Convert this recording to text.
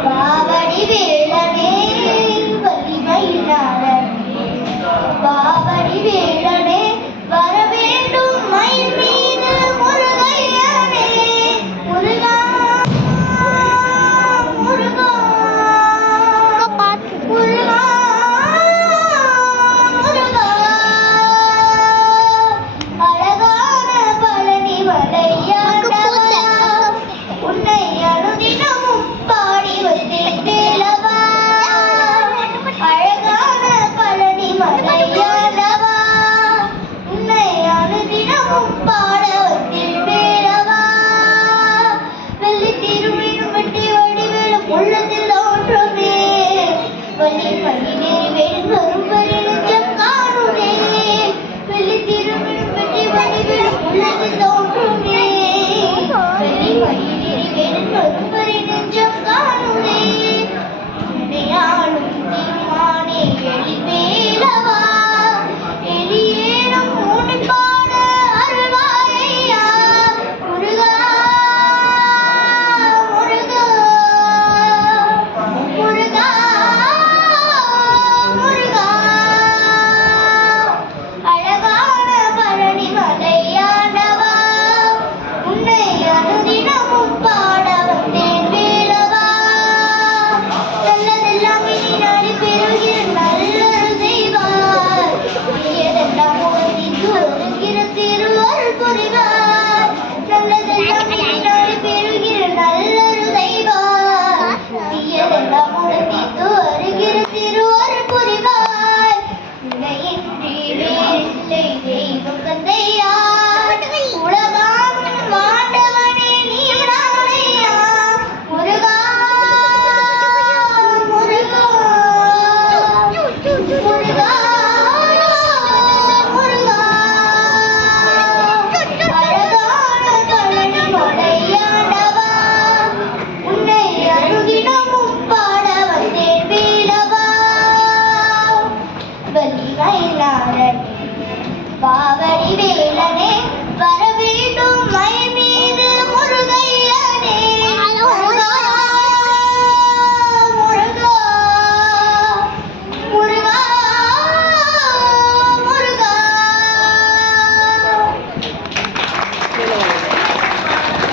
பாவடி வேலனே வலிமையினாளனே பாவடி வேலனே வர வேண்டும் மயில் மீது முருகையனே முருகா முருகா முருகா முருகா அழகான பழனி மலையாண்டவா உன்னை அனுதினமும் பாடி வந்திருந்தேலவா அழகான பழனி மலையாண்டவா உன்னை அனுதினமும் பாட வந்திருந்தேலவா வெள்ளி திருமீனும் வெட்டி வடிவேலும் உள்ளத்தில் தோன்றுமே வள்ளி மகிழேறி வேணும் வரும்பரி நெஞ்சம் காணுமே வெள்ளி திருமீனும் வெட்டி வடிவேலும் உள்ளத்தில் தோன்றுமே வள்ளி மகிழேறி வேணும் வரும்பரி நெஞ்சம்